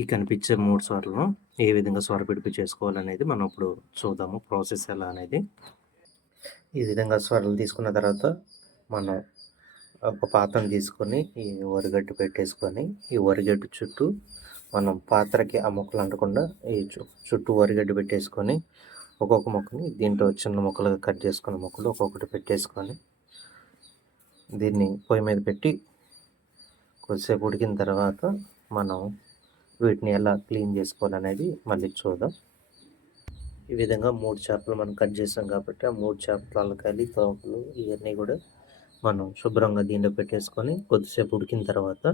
ఈ కనిపించే 3 స్వరాలను ఏ విధంగా స్వరపిడిపి చేసుకోవాలనేది మనం ఇప్పుడు చూద్దాము. ప్రాసెస్ ఎలా అనేది. ఈ విధంగా స్వరాలు తీసుకున్న తర్వాత మనం ఒక పాత్రను తీసుకొని ఈ వరిగడ్డు పెట్టేసుకొని, ఈ వరిగడ్డు చుట్టూ మనం పాత్రకి ఆ ముక్కలు అంటకుండా ఈ చుట్టూ వరిగడ్డు పెట్టేసుకొని, ఒక్కొక్క ముక్కని దీంట్లో చిన్న ముక్కలుగా కట్ చేసుకున్న ముక్కలు ఒక్కొక్కటి పెట్టేసుకొని, దీన్ని పొయ్యి మీద పెట్టి కొద్దిసేపు ఉడికిన తర్వాత మనం వీటిని ఎలా క్లీన్ చేసుకోవాలనేది మళ్ళీ చూద్దాం. ఈ విధంగా 3 చేపలు మనం కట్ చేసాం కాబట్టి, ఆ 3 చేపల తలకాయలు, తోకలు ఇవన్నీ కూడా మనం శుభ్రంగా దీంట్లో పెట్టేసుకొని కొద్దిసేపు ఉడికిన తర్వాత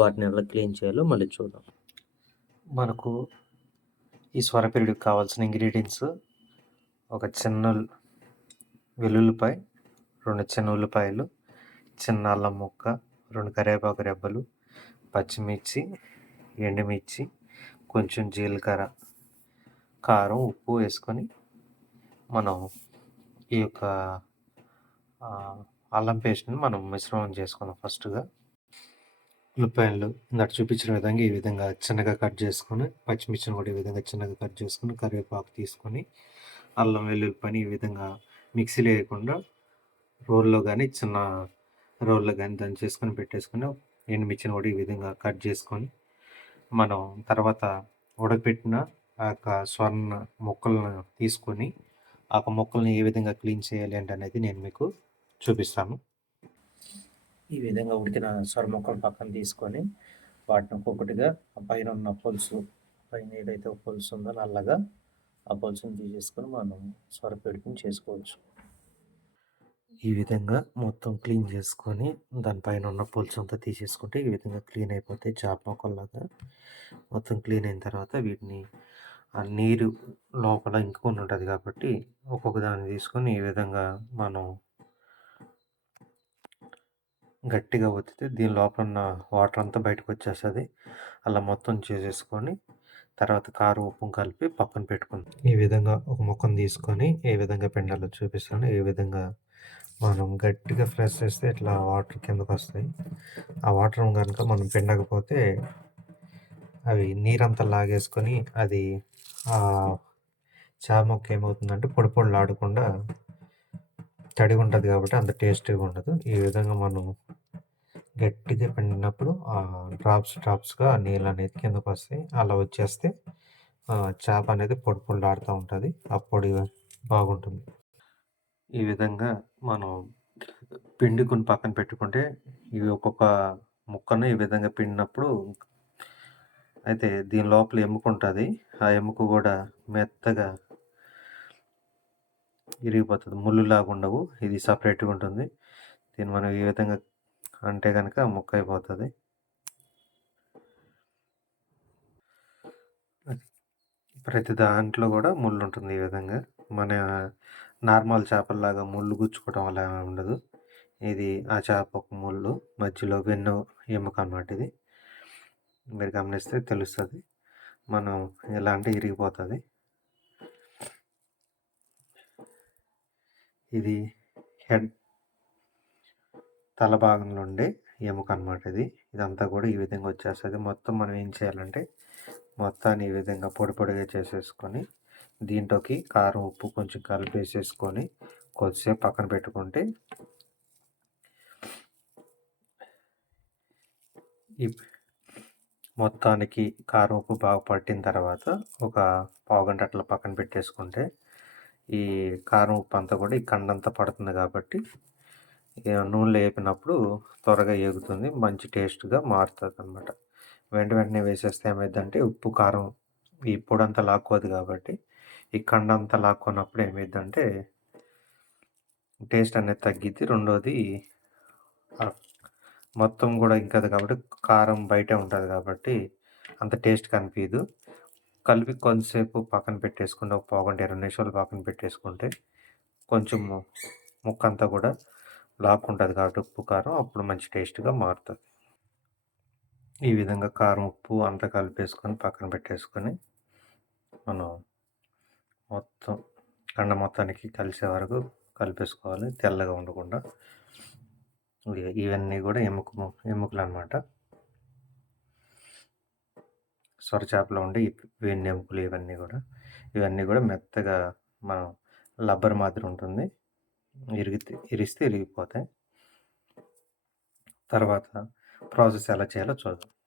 వాటిని ఎలా క్లీన్ చేయాలో మళ్ళీ చూద్దాం. మనకు ఈ స్వరపిడికి కావాల్సిన ఇంగ్రీడియంట్స్ ఒక చిన్న వెల్లుల్లిపాయ, 2 చిన్న ఉల్లిపాయలు, చిన్న అల్లం ముక్క, 2 కరివేపాకు రెబ్బలు, పచ్చిమిర్చి, ఎండుమిర్చి, కొంచెం జీలకర్ర, కారం, ఉప్పు వేసుకొని మనం ఈ యొక్క అల్లం పేస్ట్ని మనం మిశ్రమం చేసుకుందాం. ఫస్ట్గా ఉల్లిపాయలు ఇందాక చూపించిన విధంగా ఈ విధంగా చిన్నగా కట్ చేసుకొని, పచ్చిమిర్చిని కూడా ఈ విధంగా చిన్నగా కట్ చేసుకొని, కరివేపాకు తీసుకొని, అల్లం వెల్లుల్లిపాయని ఈ విధంగా మిక్సీలో వేయకుండా రోల్లో కానీ చిన్న రోల్లో కానీ దంచేసుకొని పెట్టేసుకొని, ఎండుమిర్చిని కూడా ఈ విధంగా కట్ చేసుకొని, మనం తర్వాత ఉడకపెట్టిన ఆ యొక్క స్వర్ణ ముక్కలను తీసుకొని ఆ ముక్కల్ని ఏ విధంగా క్లీన్ చేయాలి అనేది నేను మీకు చూపిస్తాను. ఈ విధంగా ఉడికిన సొర ముక్కలు పక్కన తీసుకొని వాటిని ఒక్కొక్కటిగా పైన ఉన్న పులుసు, పైన ఏదైతే పులుసు ఉందో నల్లగా ఆ పులుసుని తీసేసుకొని మనం సొరపిడికిని చేసుకోవచ్చు. ఈ విధంగా మొత్తం క్లీన్ చేసుకొని దానిపైన ఉన్న పులుసు అంతా తీసేసుకుంటే ఈ విధంగా క్లీన్ అయిపోతాయి చేప ముక్కల్లాగా. మొత్తం క్లీన్ అయిన తర్వాత వీటిని ఆ నీరు లోపల ఇంకుకొని ఉంటుంది కాబట్టి ఒక్కొక్క దాన్ని తీసుకొని ఈ విధంగా మనం గట్టిగా ఒత్తితే దీని లోపల ఉన్న వాటర్ అంతా బయటకు వచ్చేస్తుంది. అలా మొత్తం చేసేసుకొని తర్వాత కారం ఉప్పు కలిపి పక్కన పెట్టుకుందాం. ఈ విధంగా ఒక ముక్కను తీసుకొని ఏ విధంగా పిండాలో చూపిస్తాను. ఏ విధంగా మనం గట్టిగా ప్రెస్ చేస్తే ఇట్లా వాటర్ కిందకు వస్తాయి. ఆ వాటర్ కనుక మనం పిండకపోతే అవి నీరంతా లాగేసుకొని అది చేప ముక్క ఏమవుతుందంటే పొడి పొడిలాడకుండా తడిగా ఉంటుంది కాబట్టి అంత టేస్టీగా ఉండదు. ఈ విధంగా మనం గట్టిగా పిండినప్పుడు డ్రాప్స్గా నీళ్ళు అనేది కిందకు వస్తాయి. అలా వచ్చేస్తే చేప అనేది పొడి పొడిలాడుతూ ఉంటుంది. ఆ పొడి బాగుంటుంది. ఈ విధంగా మనం పిండుకొని పక్కన పెట్టుకుంటే ఇవి ఒక్కొక్క ముక్కను ఈ విధంగా పిండినప్పుడు అయితే దీని లోపల ఎముక ఉంటుంది. ఆ ఎముక కూడా మెత్తగా ఇరిగిపోతుంది. ముళ్ళులాగా ఉండవు. ఇది సపరేట్గా ఉంటుంది. దీన్ని మనం ఈ విధంగా అంటే కనుక ముక్క అయిపోతుంది. ప్రతి దాంట్లో కూడా ముళ్ళు ఉంటుంది. ఈ విధంగా మన నార్మల్ చేపల్లాగా ముళ్ళు గుచ్చుకోవడం అలా ఉండదు. ఇది ఆ చేప ఒక ముళ్ళు మధ్యలో వెన్ను ఎముక అన్నమాట. ఇది మీరు గమనిస్తే తెలుస్తుంది. మనం ఎలా అంటే ఇరిగిపోతుంది. ఇది హెడ్ తల భాగంలో ఉండే ఎముక అన్నమాట. ఇదంతా కూడా ఈ విధంగా వచ్చేస్తుంది. మొత్తం మనం ఏం చేయాలంటే మొత్తాన్ని ఈ విధంగా పొడి పొడిగా చేసేసుకొని దీంట్లోకి కారం ఉప్పు కొంచెం కలిపేసేసుకొని కొద్దిసేపు పక్కన పెట్టుకుంటే ఈ మొత్తానికి కారం ఉప్పు బాగా పట్టిన తర్వాత ఒక పావుగంట అట్లా పక్కన పెట్టేసుకుంటే ఈ కారం ఉప్పు అంతా కూడా ఈ కండంతా పడుతుంది కాబట్టి నూనెలో వేపినప్పుడు త్వరగా ఏగుతుంది. మంచి టేస్ట్గా మారుతుంది అన్నమాట. వెంటనే వేసేస్తే ఏమైందంటే ఉప్పు కారం ఈ పొడంతా లాక్కోదు కాబట్టి ఈ కండంతా లాక్కున్నప్పుడు ఏమైందంటే టేస్ట్ అనేది తగ్గిద్ది. రెండోది మొత్తం కూడా ఇంకది కాబట్టి కారం బయటే ఉంటుంది కాబట్టి అంత టేస్ట్ కనిపించదు. కలిపి కొంతసేపు పక్కన పెట్టేసుకుంటే ఒక పావుగంట 20 నిమిషాలు పక్కన పెట్టేసుకుంటే కొంచెం ముక్క అంతా కూడా లాక్కుంటుంది కాబట్టి ఉప్పు కారం అప్పుడు మంచి టేస్ట్గా మారుతుంది. ఈ విధంగా కారం ఉప్పు అంతా కలిపేసుకొని పక్కన పెట్టేసుకొని మనం మొత్తం కండ మొత్తానికి కలిసే వరకు కలిపేసుకోవాలి. తెల్లగా ఉండకుండా ఇవన్నీ కూడా ఎముకలు అన్నమాట. సొరచేపలో ఉండే ఈ వెన్నెముకలు ఇవన్నీ కూడా మెత్తగా మనం రబ్బర్ మాదిరి ఉంటుంది. ఇరిస్తే ఇరిగిపోతాయి. తర్వాత ప్రాసెస్ ఎలా చేయాలో చూద్దాం.